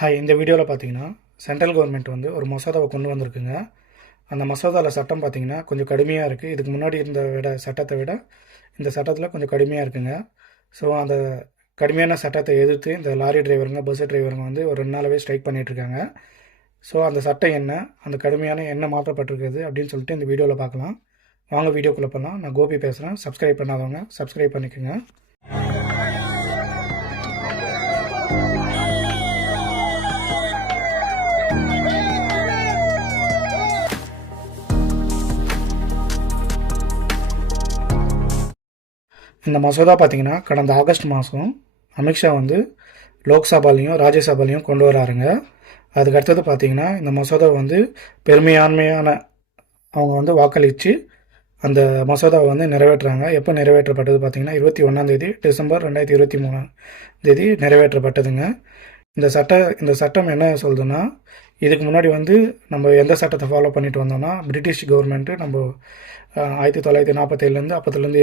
Hi, இந்த வீடியோவில் பார்த்தீங்கன்னா சென்ட்ரல் கவர்மெண்ட் வந்து ஒரு மசோதாவை கொண்டு வந்திருக்குங்க. அந்த மசோதாவில் சட்டம் பார்த்தீங்கன்னா கொஞ்சம் கடுமையாக இருக்குது. இதுக்கு முன்னாடி இருந்த சட்டத்தை விட இந்த சட்டத்தில் கொஞ்சம் கடுமையாக இருக்குங்க. ஸோ அந்த கடுமையான சட்டத்தை எதிர்த்து இந்த லாரி டிரைவருங்க, பஸ் டிரைவருங்க வந்து ஒரு 2 நாளாகவே ஸ்ட்ரைக் பண்ணிகிட்ருக்காங்க. ஸோ அந்த சட்டம் என்ன, அந்த கடுமையான என்ன மாற்றப்பட்டிருக்குது அப்படின்னு சொல்லிட்டு இந்த வீடியோவில் பார்க்கலாம். வாங்க வீடியோக்குள்ளே போகலாம். நான் கோபி பேசுகிறேன். சப்ஸ்கிரைப் பண்ணாதவங்க சப்ஸ்கிரைப் பண்ணிக்கோங்க. இந்த மசோதா பார்த்திங்கன்னா கடந்த ஆகஸ்ட் மாதம் அமித்ஷா வந்து லோக்சபாலையும் ராஜ்யசபாலையும் கொண்டு வராருங்க. அதுக்கடுத்தது பார்த்திங்கன்னா இந்த மசோதா வந்து பெருமையான்மையான அவங்க வந்து வாக்களித்து அந்த மசோதாவை வந்து நிறைவேற்றுறாங்க. எப்போ நிறைவேற்றப்பட்டது பார்த்திங்கன்னா 21 டிசம்பர் 2023 நிறைவேற்றப்பட்டதுங்க. இந்த சட்டம் என்ன சொல்லுதுன்னா, இதுக்கு முன்னாடி வந்து நம்ம எந்த சட்டத்தை ஃபாலோ பண்ணிட்டு வந்தோம்னா, பிரிட்டிஷ் கவர்மெண்ட்டு நம்ம 1947 அப்போத்துலேருந்து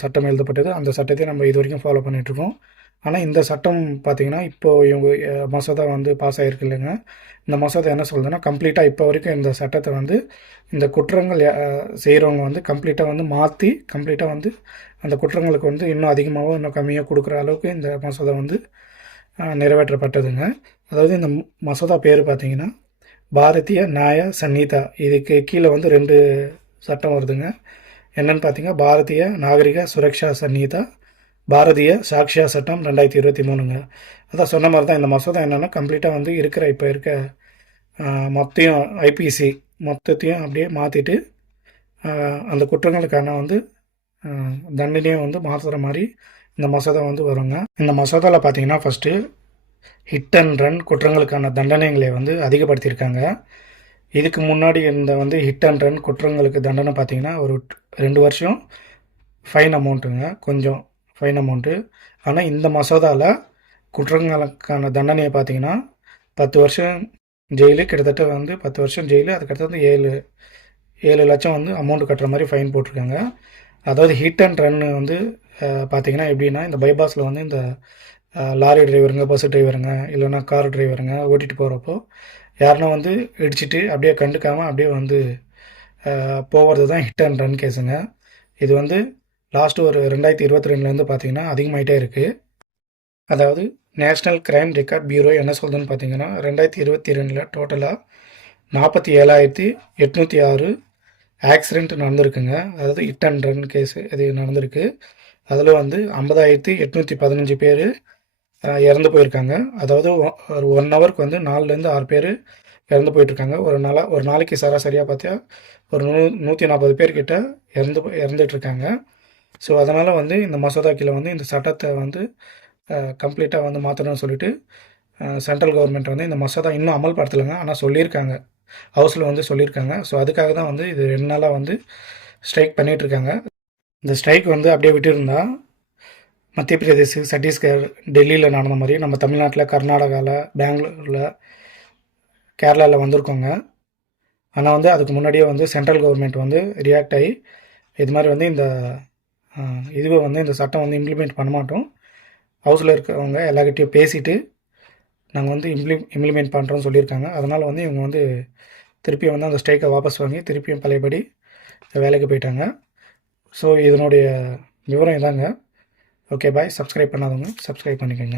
சட்டம் எழுதப்பட்டது. அந்த சட்டத்தை நம்ம இது வரைக்கும் ஃபாலோ பண்ணிகிட்ருக்கோம். ஆனால் இந்த சட்டம் பார்த்திங்கன்னா இப்போது இவங்க மசோதா வந்து பாஸ் ஆகிருக்கு இல்லைங்க. இந்த மசோதா என்ன சொல்லுதுன்னா, கம்ப்ளீட்டாக இப்போ வரைக்கும் இந்த சட்டத்தை வந்து இந்த குற்றங்கள் செய்கிறவங்க வந்து கம்ப்ளீட்டாக வந்து மாற்றி கம்ப்ளீட்டாக வந்து அந்த குற்றங்களுக்கு வந்து இன்னும் அதிகமாகவோ இன்னும் கம்மியாக கொடுக்குற அளவுக்கு இந்த மசோதா வந்து நிறைவேற்றப்பட்டதுங்க. அதாவது இந்த மசோதா பேர் பார்த்திங்கன்னா பாரதிய நியாய சன்ஹிதா. இதுக்கு கீழே வந்து 2 சட்டம் வருதுங்க. என்னென்னு பார்த்தீங்கன்னா பாரதிய நாகரிக சுரக்ஷா சன்ஹிதா, பாரதிய சாக்ஷியா சட்டம் 2023ங்க. அதான் சொன்ன மாதிரி தான் இந்த மசோதா என்னென்னா கம்ப்ளீட்டாக வந்து இப்போ இருக்க மொத்தையும் ஐபிசி மொத்தத்தையும் அப்படியே மாற்றிட்டு அந்த குற்றங்களுக்கான வந்து தண்டனையும் வந்து மாற்றுற மாதிரி இந்த மசோதா வந்து வருங்க. இந்த மசோதாவில் பார்த்தீங்கன்னா ஃபஸ்ட்டு ஹிட் அண்ட் ரன் குற்றங்களுக்கான தண்டனைகளை வந்து அதிகப்படுத்தியிருக்காங்க. இதுக்கு முன்னாடி இருந்த வந்து ஹிட் அண்ட் ரன் குற்றங்களுக்கு தண்டனை பார்த்திங்கன்னா ஒரு 2 வருஷம் ஃபைன் அமௌண்ட்டுங்க, கொஞ்சம் ஃபைன் அமௌண்ட்டு. ஆனால் இந்த மசோதாவில் குற்றங்களுக்கான தண்டனையை பார்த்திங்கன்னா 10 வருஷம் ஜெயிலு, கிட்டத்தட்ட வந்து 10 வருஷம் ஜெயிலு, அதுக்கடுத்து 7 லட்சம் வந்து அமௌண்ட்டு கட்டுற மாதிரி ஃபைன் போட்டிருக்காங்க. அதாவது ஹிட் அண்ட் ரன் வந்து பார்த்திங்கன்னா எப்படின்னா, இந்த பைபாஸில் வந்து இந்த லாரி டிரைவருங்க, பஸ் டிரைவருங்க, இல்லைன்னா கார் டிரைவருங்க ஓட்டிகிட்டு போகிறப்போ யாருன்னா வந்து இடிச்சிட்டு அப்படியே கண்டுக்காமல் அப்படியே வந்து போகிறது தான் ஹிட் அண்ட் ரன் கேஸுங்க. இது வந்து லாஸ்ட்டு ஒரு 2022 பார்த்திங்கன்னா அதிகமாகிட்டே இருக்குது. அதாவது நேஷ்னல் க்ரைம் ரெக்கார்ட் பியூரோ என்ன சொல்லுதுன்னு பார்த்திங்கன்னா 2022 டோட்டலாக 47,806 ஆக்சிடெண்ட் நடந்திருக்குங்க. அதாவது ஹிட் அண்ட் ரன் கேஸு இது நடந்திருக்கு. அதில் வந்து 50,815 பேர் இறந்து போயிருக்காங்க. அதாவது ஒரு 1 ஹவருக்கு வந்து 4லேருந்து 6 பேர் இறந்து போயிட்டுருக்காங்க. ஒரு நாளைக்கு சராசரியாக பார்த்தா ஒரு 140 பேர்கிட்ட இறந்துட்டுருக்காங்க. ஸோ அதனால் வந்து இந்த மசோதா கீழே வந்து இந்த சட்டத்தை வந்து கம்ப்ளீட்டாக வந்து மாற்றணும்னு சொல்லிட்டு சென்ட்ரல் கவர்மெண்ட் வந்து இந்த மசோதா இன்னும் அமல்படுத்தலைங்க. ஆனால் சொல்லியிருக்காங்க, ஹவுஸில் வந்து சொல்லியிருக்காங்க. ஸோ அதுக்காக தான் வந்து இது 2 நாளாக வந்து ஸ்ட்ரைக் பண்ணிகிட்ருக்காங்க. இந்த ஸ்ட்ரைக் வந்து அப்படியே விட்டுருந்தா மத்திய பிரதேஷ், சத்தீஸ்கர், டெல்லியில் நடந்த மாதிரி நம்ம தமிழ்நாட்டில், கர்நாடகாவில், பெங்களூரில், கேரளாவில் வந்திருக்கோங்க. ஆனால் வந்து அதுக்கு முன்னாடியே வந்து சென்ட்ரல் கவர்மெண்ட் வந்து ரியாக்ட் ஆகி இது மாதிரி வந்து இதுவே வந்து இந்த சட்டம் வந்து இம்ப்ளிமெண்ட் பண்ண மாட்டோம், ஹவுஸில் இருக்கிறவங்க எல்லாக்கிட்டையும் பேசிவிட்டு நாங்கள் வந்து இம்ப்ளிமெண்ட் பண்ணுறோன்னு சொல்லியிருக்காங்க. அதனால் வந்து இவங்க வந்து திருப்பியும் வந்து அந்த ஸ்ட்ரைக்கை வாபஸ் வாங்கி திருப்பியும் பழையபடி வேலைக்கு போயிட்டாங்க. ஸோ இதனுடைய விவரம் இதாங்க. Okay bye. சப்ஸ்கிரைப் பண்ணாதவங்க சப்ஸ்கிரைப் பண்ணிக்கோங்க.